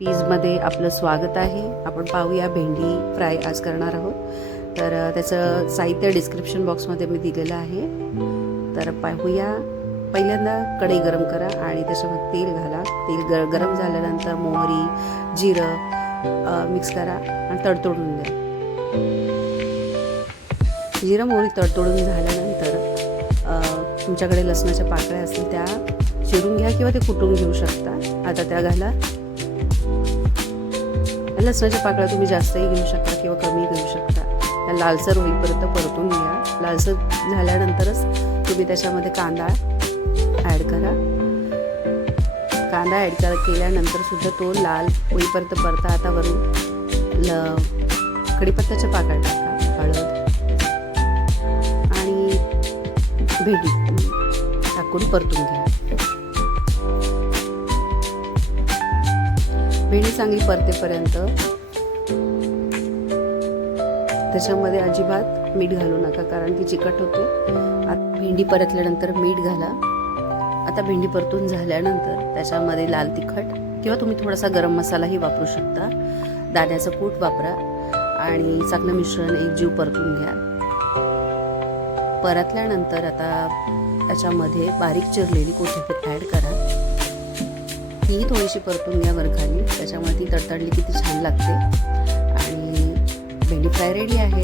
पीजमध्ये आपलं स्वागत आहे. आपण पाहूया भेंडी फ्राय आज करणार आहोत. तर त्याचं साहित्य डिस्क्रिप्शन बॉक्समध्ये मी दिलेलं आहे. तर पाहूया. पहिल्यांदा कढई गरम करा आणि त्याच्यामध्ये तेल घाला. तेल गर गरम झाल्यानंतर मोहरी जिरं मिक्स करा आणि तडतोडून द्या जिरं मोहरी तडतोडून झाल्यानंतर तुमच्याकडे लसणाच्या पाकळ्या असतील त्या चिरून घ्या किंवा ते कुटून घेऊ शकता. आता त्या घाला. लसणाच्या पाकळ्या तुम्ही जास्तही घेऊ शकता किंवा कमी घेऊ शकता. त्या लालसर होईपर्यंत परतून घ्या. लालसर झाल्यानंतरच तुम्ही त्याच्यामध्ये कांदा ॲड करा. कांदा ॲड करा केल्यानंतर सुद्धा तो लाल होईपर्यंत परता. आता वरून ल कडीपत्त्याच्या पाकळ्या टाका हळद आणि भेटी टाकून परतून घ्या. भेंडी चांगली परतेपर्यंत त्याच्यामध्ये अजिबात मीठ घालू नका कारण ती चिकट होते. आता भेंडी परतल्यानंतर मीठ घाला. आता भेंडी परतून झाल्यानंतर त्याच्यामध्ये लाल तिखट किंवा तुम्ही थोडासा गरम मसालाही वापरू शकता. दाण्याचं कूट वापरा आणि चांगलं मिश्रण एक जीव परतून घ्या. परतल्यानंतर आता त्याच्यामध्ये बारीक चिरलेली कोथिंबीर ॲड करा. तीही थोडीशी परतून घ्या वरखाली. त्याच्यामुळे ती तडतडली किती छान लागते. आणि भेंडी फ्राय रेडी आहे.